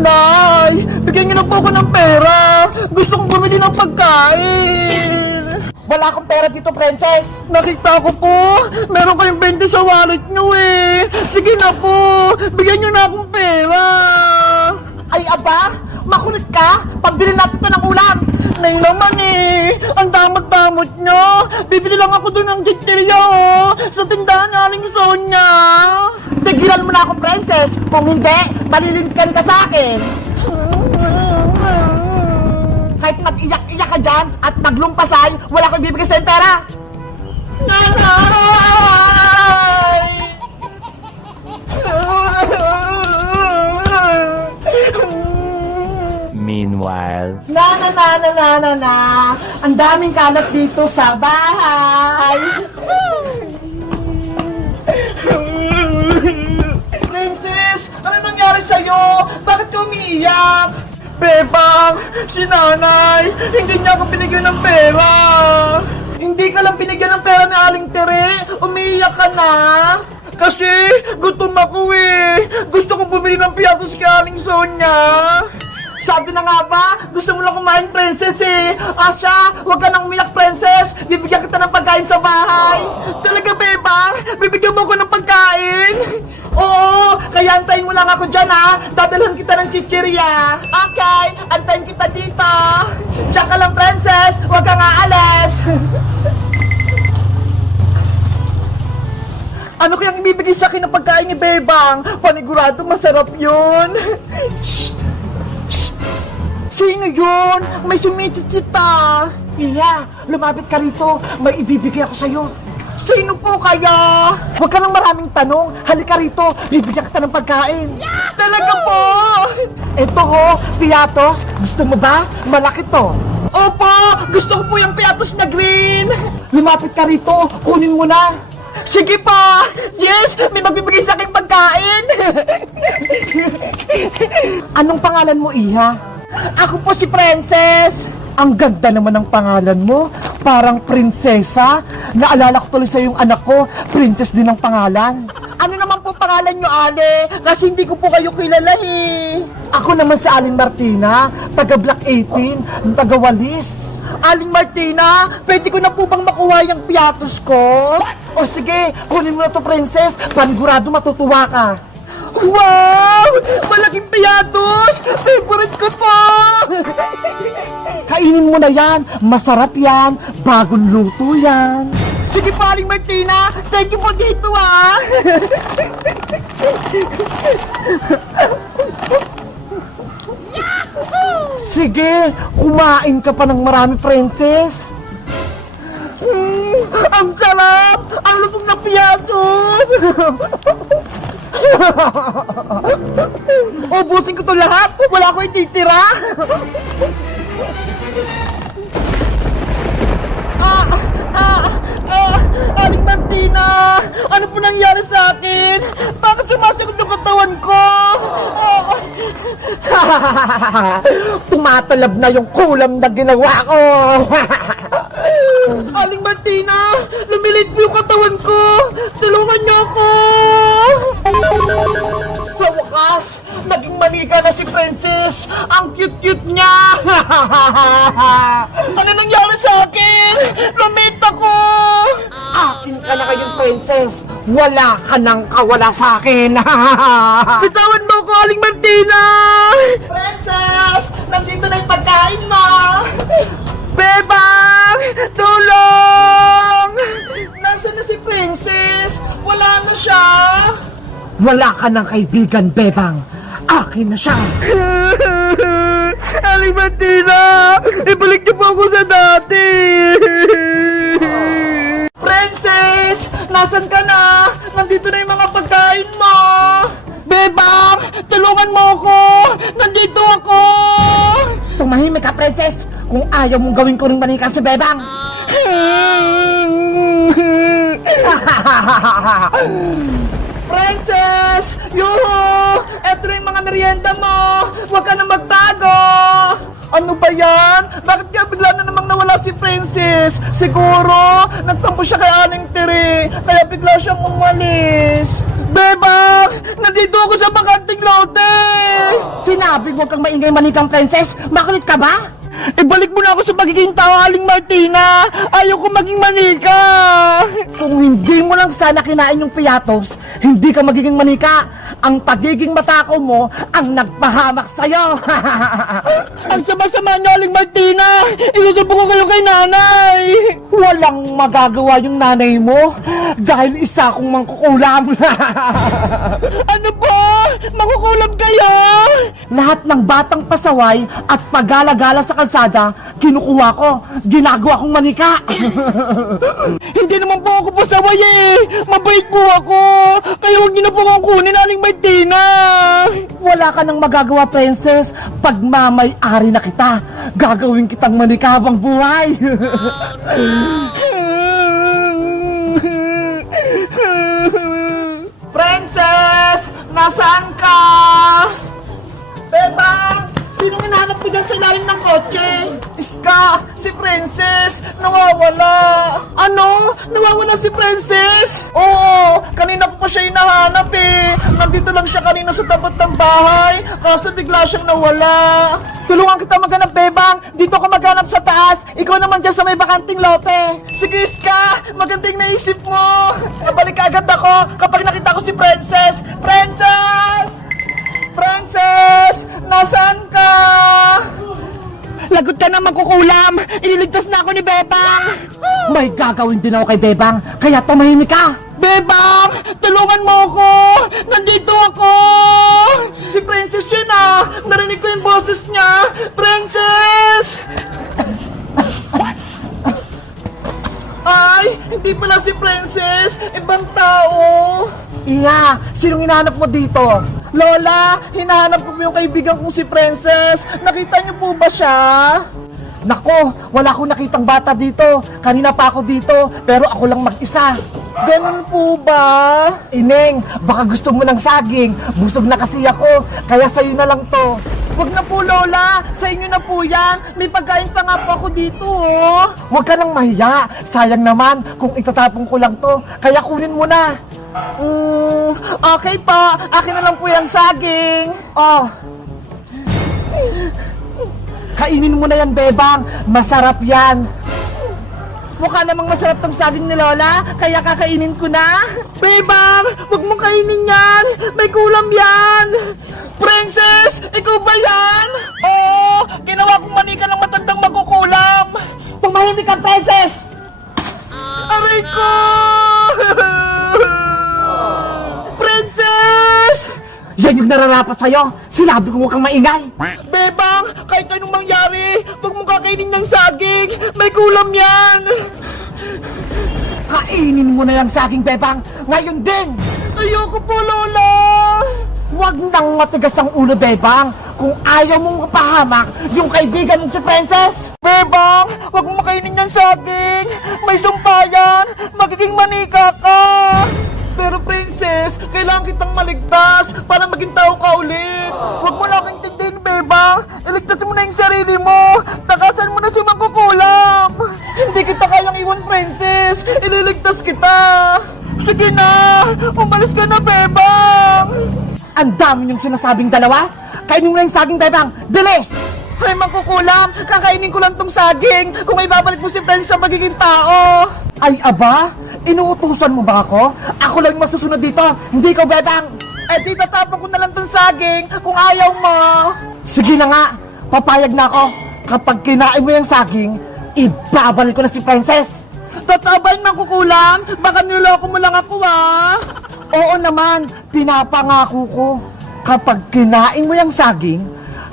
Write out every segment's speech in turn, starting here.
Nay, bigyan niyo na po ako ng pera. Gusto kong bumili ng pagkain. Wala akong pera dito, princess. Nakita ko po, meron kayong 20 sa wallet niyo eh. Sige na po, bigyan niyo na akong pera. Ay, aba, makulit ka. Pambili natin ito ng ulam. Nay naman eh, ang damot-damot niyo. Bibili lang ako doon ng chichirya oh, sa tindahan naling Sonya. Tigilan mo na ako, princess. Kung hindi, malilintikan ka sa akin. Kahit mag-iyak-iyak ka dyan at maglumpasay, wala ko ibibigay sa'yo pera. Nanay! Meanwhile, Na. Ang daming kalat dito sa bahay. Princess, ano nangyari sa'yo? Bakit ka umiiyak? Bebang, si nanay, hindi niya ako binigyan ng pera. Hindi ka lang binigyan ng pera ni Aling Tere, umiiyak ka na. Kasi gutom ako eh. Gusto kong bumili ng piyatos kay Aling Sonya. Sabi na nga ba, gusto mo lang kumain, princess eh. Asya, huwag ka nang umiyak, princess. Bibigyan kita ng pagkain sa bahay. Talaga, Bebang? Bibigyan mo ako ng pagkain? Oo, kaya antayin mo lang ako dyan ha. Dadalhan kita ng chichirya. Okay, antayin kita dito. Diyan ka lang, princess. Huwag kang aalis. Ano kayang ibibigay sa akin ng pagkain ni Bebang? Panigurado masarap yun. Sino yun? May sumisitsita. Iya, lumapit ka rito. May ibibigay ako sa'yo. Sino po kaya? Huwag ka nang maraming tanong. Halika rito, bibigyan kita ng pagkain. Talaga po? Ito ho, piatos. Gusto mo ba? Malaki to. Opo! Gusto ko po yung piatos na green! Lumapit ka rito, kunin mo na. Sige pa! Yes! May magbibigay sa akin pagkain! Anong pangalan mo, Iha? Ako po si Princess! Ang ganda naman ng pangalan mo. Parang prinsesa. Naalala ko tuloy sa yung anak ko. Princess din ang pangalan. Ano naman po pangalan nyo, Ale? Kasi hindi ko po kayo kilala eh. Ako naman si Aling Martina, taga Block 18, taga Walis. Aling Martina, pwede ko na po bang makuha yung piatos ko? O sige, kunin mo na to, princess. Panigurado matutuwa ka. Wow! Malaking piatos! Favorite ko to! Kainin mo na yan. Masarap yan. Bagong luto yan. Sige po, Aling Martina! Thank you po dito ah! Sige, kumain ka pa ng marami, princess. Ang sarap! Ang lutong na piatos! Ubusin ko to lahat! Wala ko ititira! Aling Martina! Ano po nangyari sa akin? Bakit sumasagot yung katawan ko? Tumatalab na yung kulam na ginawa ko. Aling Martina! Lumilit po yung katawan ko! Tulungan niyo ako! Sa wakas, naging manika na si Princess. Ang cute-cute niya. Ano nangyari sa akin? Lumit ako! Akin ka na kayong princess. Wala ka nang kawala sa akin. Bitawan mo ko, Aling Martina! Princess, nandito na yung pagkain mo. Bebang! Tulong! Nasaan na si Princess? Wala na siya. Wala ka ng kaibigan, Bebang. Akin na siya. Aling Martina! Ibalik niyo po ako sa dati! Princess, nasan ka na? Nandito na yung mga pagkain mo. Bebang! Tulungan mo ako! Nandito ako! Tumahimik ka, Princess. Kung ayaw mong gawin ko rin manika si Bebang. Princess! Yuhu! Eto na yung mga merienda mo! Huwag ka na magtago! Ano ba yan? Bakit kaya bigla na namang nawala si Princess? Siguro, nagtampo siya kay Aling Tere, kaya bigla siyang umalis. Bebang! Nandito ako sa bakanting lote! Sinabi huwag kang maingay manikang princess. Makulit ka ba? Ibalik mo na ako sa pagiging tao, Aling Martina! Ayaw ko maging manika! Kung hindi mo lang sana kinain yung piyatos, hindi ka magiging manika. Ang pagiging matakaw mo ang nagpahamak sa'yo. Ang sama-sama niyo, Aling Martina! Isusubo ko kayo kay nanay! Walang magagawa yung nanay mo dahil isa akong mangkukulam. Ano ba? Makukulam kayo? Lahat ng batang pasaway at pagala-gala sa kalsada, kinukuha ko, ginagawa kong manika. Hindi naman po ako pasaway eh! Mabait po ako! Kaya huwag niyo na po akong kunin, Aling Martina! Wala ka nang magagawa, princess. Pagmamay-ari na kita, gagawin kitang manika habang buhay. Princess! Nasaan ka? Bebang! Sinong hinahanap mo dyan sa ilalim ng kotse? Iska! Si Princess! Nawawala! Ano? Nawawala si Princess? Oo! Kanina ko pa siya hinahanap eh! Nandito lang siya kanina sa tapat ng bahay, kaso bigla siyang nawala! Tulungan kita maghanap, Bebang! Dito ka maghanap sa taas! Ikaw naman dyan sa may bakanting lote! Sige, Iska! Magandang naisip mo! Nabalik agad ako kapag nakita ko si Princess! Princess! Princess! Nasaan ka? Lagot ka na magkukulam! Ililigtas na ako ni Bebang! May gagawin din ako kay Bebang, kaya tumahimik ka! Bebang! Tulungan mo ako! Nandito ako! Si Princess yun ah! Narinig ko yung boses niya! Princess! Ay! Hindi pala si Princess! Ibang tao! Iya! Sinong hinahanap mo dito? Lola! Hinahanap ko yung kaibigan kong si Princess! Nakita niyo po ba siya? Nako! Wala akong nakitang bata dito! Kanina pa ako dito, pero ako lang mag-isa! Ganun po ba? Ineng, baka gusto mo ng saging. Busog na kasi ako, kaya sa'yo na lang to. Huwag na po, Lola. Sa inyo na po yan. May pagkain pa nga po ako dito, oh. Huwag ka nang mahiya. Sayang naman kung itatapon ko lang to. Kaya kunin mo na. Okay pa. Akin na lang po yung saging. Oh. Kainin mo na yan, Bebang. Masarap yan. Mukha namang masarap tong saging ni Lola, kaya kakainin ko na. Bebang, wag mong kainin yan. May kulam yan. Princess, ikaw ba yan? Oo! Ginawa kong manika ng matandang magkukulam! Tumahimik ka, Princess! Aray ko! Princess! Yan yung nararapat sa'yo. Sinabi ko huwag kang maingay. Bebang, kahit anong mangyari, huwag mong kakainin ng saging! May kulam yan! Kainin mo na yung saging, Bebang. Ngayon din. Ayoko po, Lola! Huwag nang matigas ang ulo, Bebang. Kung ayaw mong mapahamak yung kaibigan mong si Princess. Bebang, huwag mong makainin ng saging! May sumpayan! Magiging manika ka! Pero Princess, kailangan kitang maligtas para maging tao ka ulit. Huwag mo lang intindihin, Bebang! Iligtas mo na yung sarili mo! Takasan mo na si Magkukulam! Hindi kita kayang iwan, Princess. Ililigtas kita. Sige na! Umalis ka na, Bebang! Ang dami niyong sinasabing dalawa. Kainin mo na yung saging, Bebang. Bilis! Ay, Magkukulam! Kakainin ko lang tong saging kung may babalik mo si Princess sa magiging tao! Ay, aba? Inuutusan mo ba ako? Ako lang yung masusunod dito. Hindi ko, Bebang. Eh di tatapon ko na lang tong saging kung ayaw mo! Sige na nga. Papayag na ako. Kapag kinain mo yung saging, ibabalik ko na si Princess. Tatabay, Magkukulam! Baka niloko mo lang ako, ah! Oo naman, pinapangako ko. Kapag kinain mo yung saging,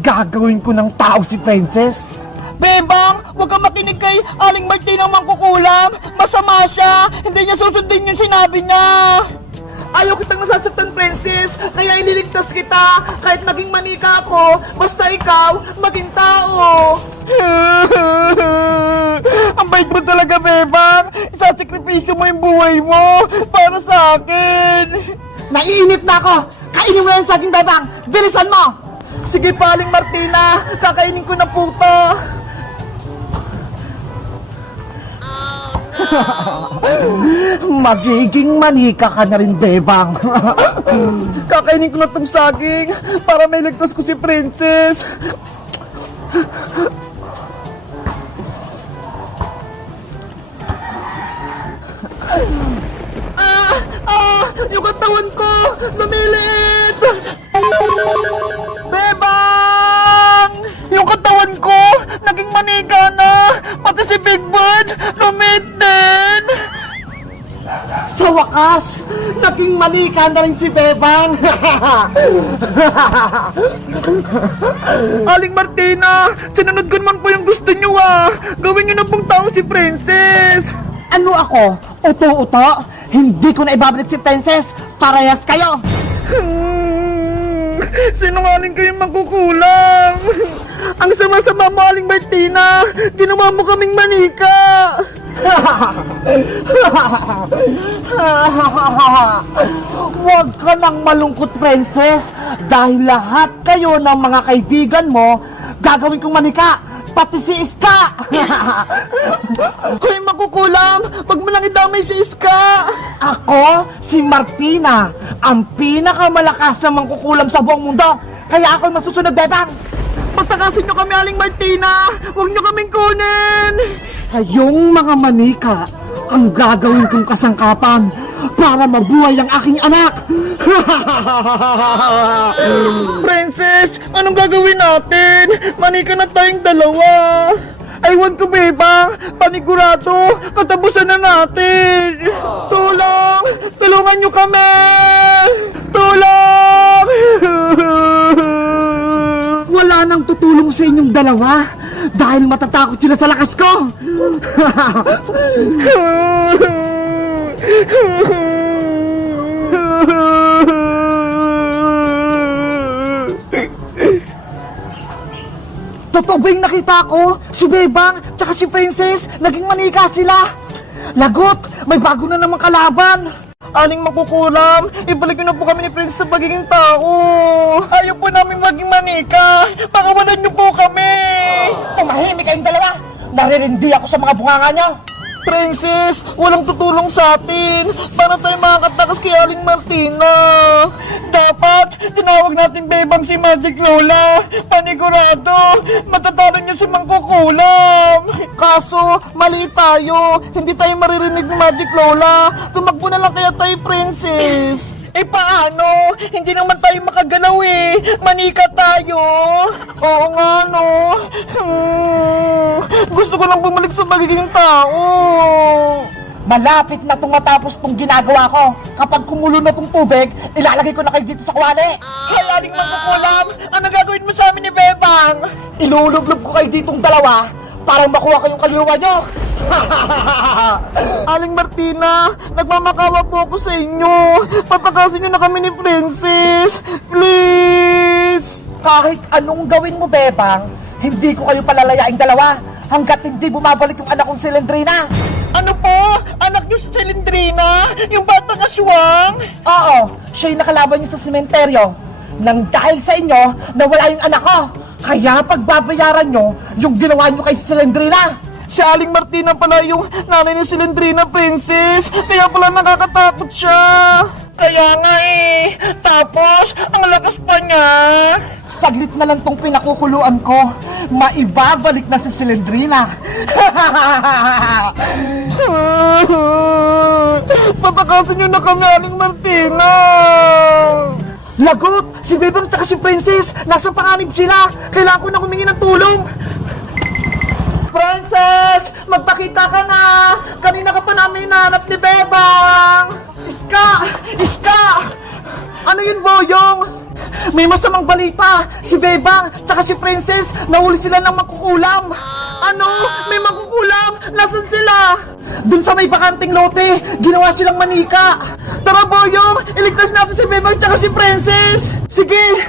gagawin ko ng tao si Princess. Bebang, huwag kang makinig kay Aling Martina Magkukulam! Masama siya! Hindi niya susundin yung sinabi niya! Ayaw kitang nasasaktan, Princess, kaya ililigtas kita. Kahit maging manika ako, basta ikaw, maging tao. Ang bait mo talaga, Bebang! Isasakripisyo mo yung buhay mo para sa akin! Naiinip na ako. Kainin mo yung saging, Bebang. Bilisan mo. Sige pa, Aling Martina! Kakainin ko na po to! Magiging manika ka na rin, Bebang. Kakainin ko na tong saging para may ligtas ko si Princess. Yung katawan ko! Lumiliit! Bebang! Yung katawan ko! Naging manika na! Pati si Big Bird! Lumit din! Sa wakas, naging manika na rin si Bebang. Aling Martina! Sinunod ko naman po yung gusto nyo ah! Gawin nyo na pong tao si Princess! Ano ako? Uto-uto? Hindi ko na ibabalik si Princess. Parehas kayo. Sinungaling kayong magkukulang! Ang sama-sama mo, Aling Martina! Ginawa mo kaming manika! Huwag ka nang malungkot, Princess. Dahil lahat kayo ng mga kaibigan mo, gagawin kong manika. Pati si Iska. Hoy, makukulam! Wag mo lang idamay si Iska! Ako, si Martina, ang pinakamalakas na mangkukulam sa buong mundo. Kaya ako'y masusunod, Bebang. Pagtakasin nyo kami, Aling Martina! Huwag nyo kaming kunin! Kayong mga manika ang gagawin kong kasangkapan para mabuhay ang aking anak. Princess, anong gagawin natin? Manika na tayong dalawa! Aywan ko, Bebang! Panigurado, katapusan na natin! Tulong! Tulungan nyo kami! Tulong! Wala nang tutulong sa inyong dalawa dahil matatakot sila sa lakas ko. Totoo ba yung nakita ko? Si Bebang tsaka si Princess, naging manika sila. Lagot, may bago na namang kalaban. Aling makukulam, ibalik nyo na po kami ni Prince sa pagiging tao. Ayaw po namin maging manika. Pakawalan nyo po kami. Tumahimik kayong dalawa. Naririndi ako sa mga bunganga niyo. Princess, walang tutulong sa atin. Paano tayo makakatakas kay Aling Martina? Dapat, tinawag natin Bebang si Magic Lola. Panigurado, matatalo niyo si Mangkukulam. Kaso, mali tayo. Hindi tayo maririnig ni Magic Lola. Tumakbo na lang kaya tayo, Princess. Eh paano? Hindi naman tayo makagalaw eh. Manika tayo. Oo nga no. Gusto ko lang bumalik sa pagiging tao. Malapit na itong matapos itong ginagawa ko. Kapag kumulo na itong tubig, ilalagay ko na kayo dito sa kuwali. Halaling Mangkukulam, ano gagawin mo sa amin ni Bebang? Ilulublob ko kayo ditong dalawa para makuha kayong kaliwa nyo. Aling Martina, nagmamakawa po ako sa inyo. Patakasin niyo na kami ni Princess. Please! Kahit anong gawin mo, Bebang, hindi ko kayo palalayaing dalawa hanggat hindi bumabalik yung anak kong si Lendrina. Ano po? Anak niyo si Celendrina? Yung batang aswang? Oo, siya yung nakalaban niyo sa sementeryo. Nang dahil sa inyo, nawala yung anak ko. Kaya pagbabayaran nyo yung ginawa nyo kay Celendrina. Si Aling Martina pala yung nanay ni Celendrina, Princess. Kaya pala nakakatakot siya. Kaya nga eh. Tapos, ang lakas pa niya. Saglit na lang tong pinakukuluan ko. Maibabalik na si Celendrina. Patakasin niyo na kami, Aling Martina. Lagot! Si Bebang at si Princess, nasa panganib sila. Kailangan ko na humingi ng tulong. Princess! Magpakita ka na! Kanina ka pa namin hinahanap ni Bebang! Iska! Iska! Ano yun, Boyong? May masamang balita! Si Bebang tsaka si Princess nahuli sila ng mangkukulam! Ano? May makukulam? Nasaan sila? Dun sa may bakanting lote, ginawa silang manika! Tara, Boyong! Iligtas natin si Bebang tsaka si Princess! Sige!